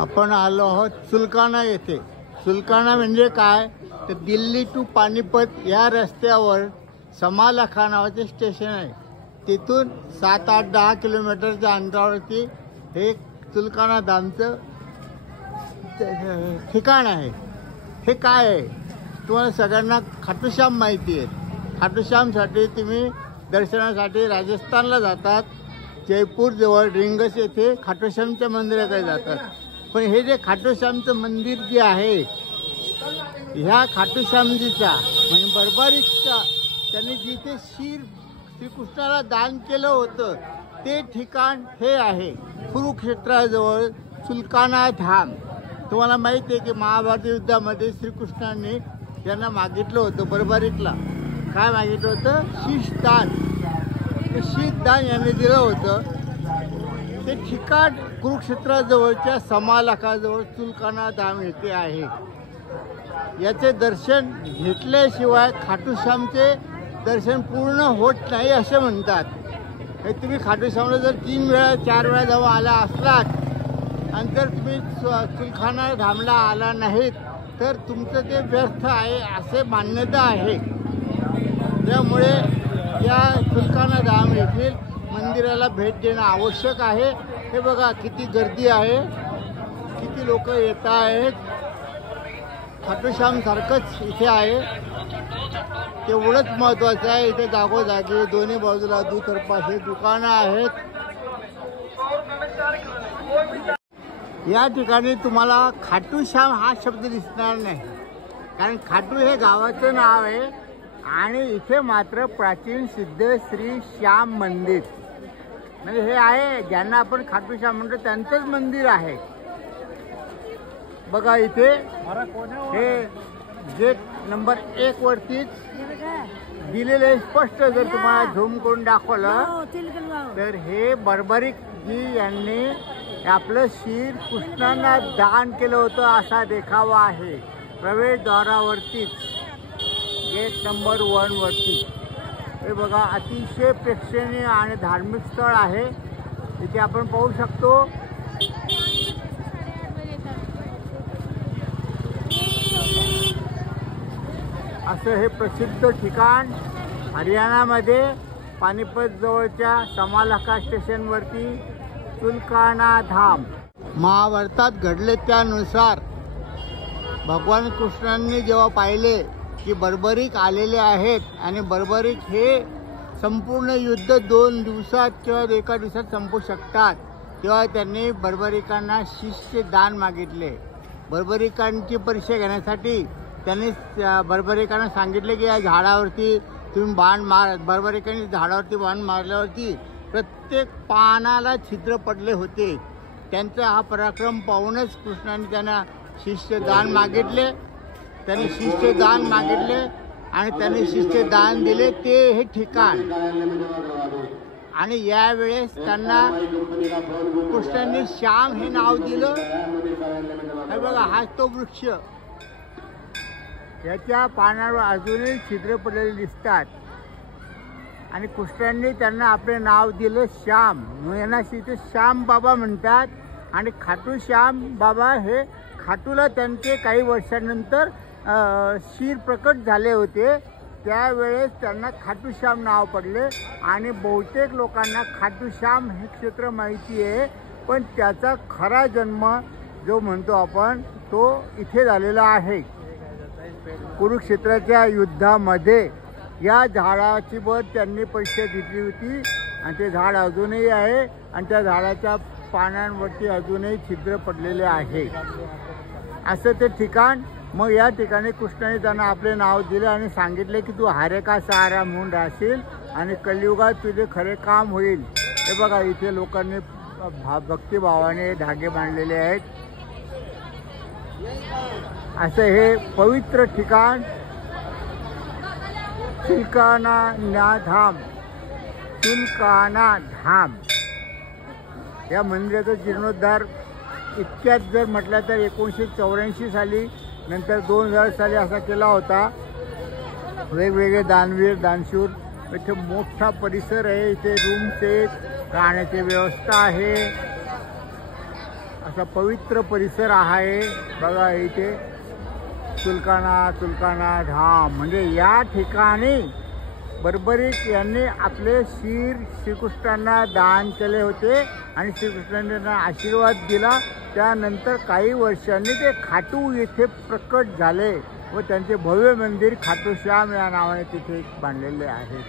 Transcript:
आपण आलो आहोत सुलकाना येथे। सुलकाना म्हणजे काय तर दिल्ली टू पानिपत या रस्त्यावर समालखा नावाचे स्टेशन आहे। तिथून 7, 8, 10 किलोमीटरच्या अंतरावरती हे सुलकाना धामचं ठिकाण आहे। हे काय आहे तुम्हाला सगळ्यांना खाटू श्याम माहिती आहे। खाटू श्यामसाठी तुम्ही दर्शनासाठी राजस्थानला जातात, जयपूर जवळ रिंगस येथे खाटू श्यामच्या मंदिराकडे जातात। पण हे जे खाटू श्यामचं मंदिर जे आहे ह्या खाटू श्यामजीचा म्हणजे बर्बरीचा त्यांनी जिथे श्रीकृष्णाला दान केलं होतं ते ठिकाण हे आहे कुरुक्षेत्राजवळ सुलकाना धाम। तुम्हाला माहिती आहे की महाभारत युद्धामध्ये श्रीकृष्णाने त्यांना मागितलं होतं बर्बरीकला, काय मागितलं होतं शीषदान। ते शीषदान यांनी दिलं होतं। ते ठिकाण कुरुक्षेत्राजवळच्या समालखाजवळ सुलकाना धाम येथे आहे। याचे दर्शन घेतल्याशिवाय खाटू श्यामचे दर्शन पूर्ण होत नाही असे म्हणतात। हे तुम्ही खाटू श्यामला जर 3 वेळा 4 वेळा जाऊन आला असलात आणि जर तुम्ही सुलकाना धामला आला नाहीत तर तुमचं ते व्यर्थ आहे असे मान्यता आहे। त्यामुळे या सुलकाना धाम येथील मंदिराला भेट देणं आवश्यक आहे। हे बघा किती गर्दी आहे, किती लोक येत आहेत। खाटू श्याम सारखंच इथे आहे तेवढंच महत्त्वाचं आहे। इथे जागोजागी दोन्ही बाजूला दुतर्फाशी दुकानं आहेत। या ठिकाणी तुम्हाला खाटू श्याम हा शब्द दिसणार नाही, कारण खाटू हे गावाचं नाव आहे आणि इथे मात्र प्राचीन सिद्ध श्री श्याम मंदिर म्हणजे हे आहे ज्यांना आपण खाटू श्याम म्हणतो त्यांचंच मंदिर आहे। बघा इथे हे गेट नंबर 1 वरतीच दिलेले स्पष्ट जर तुम्हाला झूम करून दाखवलं तर हे बर्बरीक जी यांनी आपलं शीर कृष्णांना दान केलं होतं असा देखावा आहे। प्रवेशद्वारावरतीच गेट नंबर 1 वरती हे बघा अतिशय प्रेक्षणीय आणि धार्मिक स्थळ आहे। इथे आपण पाहू शकतो असं हे प्रसिद्ध ठिकाण हरियाणामध्ये पानिपत जवळच्या समालखा स्टेशनवरती सुलकाना धाम। महाभारतात घडले त्यानुसार भगवान कृष्णांनी जेव्हा पाहिले की बर्बरीक आलेले आहेत आणि बर्बरीक हे संपूर्ण युद्ध 2 दिवसात किंवा 1 दिवसात संपू शकतात तेव्हा त्यांनी बर्बरिकांना शिष्य दान मागितले। बर्बरिकांची परीक्षा घेण्यासाठी त्यांनी बर्बरिकांना सांगितले की या झाडावरती तुम्ही बाण मार। बर्बरिकांनी झाडावरती बाण मारल्यावरती प्रत्येक पानाला छिद्र पडले होते। त्यांचा हा पराक्रम पाहूनच कृष्णाने त्यांना शिष्य दान मागितले। त्यांनी शिष्य दान मागितले आणि त्यांनी शिष्य दान दिले ते हे ठिकाण। आणि यावेळेस त्यांना कृष्णाने श्याम हे नाव दिलं। हे बघा हा तो वृक्ष, याच्या पानावर अजूनही छिद्र पडलेले दिसतात आणि कृष्णांनी त्यांना आपले नाव दिलं श्याम। यांना तिथे श्याम बाबा म्हणतात। आणि खाटू श्याम बाबा हे खाटूला त्यांचे काही वर्षांनंतर शीर प्रकट झाले होते त्यावेळेस त्यांना खाटू श्याम नाव पडले। आणि बहुतेक लोकांना खाटू श्याम हे क्षेत्र माहिती आहे पण त्याचा खरा जन्म जो म्हणतो आपण तो इथे झालेला आहे। कुरुक्षेत्राच्या युद्धामध्ये या झाडाची त्यांनी परीक्षा घेतली होती आणि ते झाड अजूनही आहे आणि त्या झाडाच्या पानांवरती अजूनही छिद्र पडलेले आहे असं ते ठिकाण। मग या ठिकाणी कृष्णाने त्यांना आपले नाव दिले आणि सांगितले की तू हारे का सहारा म्हणून राहशील आणि कलियुगात तुझे खरे काम होईल। हे बघा इथे लोकांनी भक्तिभावाने धागे बांधलेले आहेत। असं हे पवित्र ठिकाण सुलकाना धाम। सुलकाना धाम या मंदिराचा जीर्णोद्धार इतक्यात जर म्हटलं तर 1984 साली नंतर 2000 साली असा केला होता। वेगवेगळे दानवीर दानशूर इथे मोठा परिसर आहे। इथे रूम्स आहेत, राहण्याची व्यवस्था आहे। असा पवित्र परिसर आहे बघा. इथे चुलकाना धाम म्हणजे या ठिकाणी बर्बरीक यांनी आपले शिर श्रीकृष्णांना दान केले होते आणि श्रीकृष्णांनी त्यांना आशीर्वाद दिला. त्यानंतर काही वर्षांनी ते खाटू येथे प्रकट झाले व त्यांचे भव्य मंदिर खाटूश्याम या नावाने तिथे बांधलेले आहे.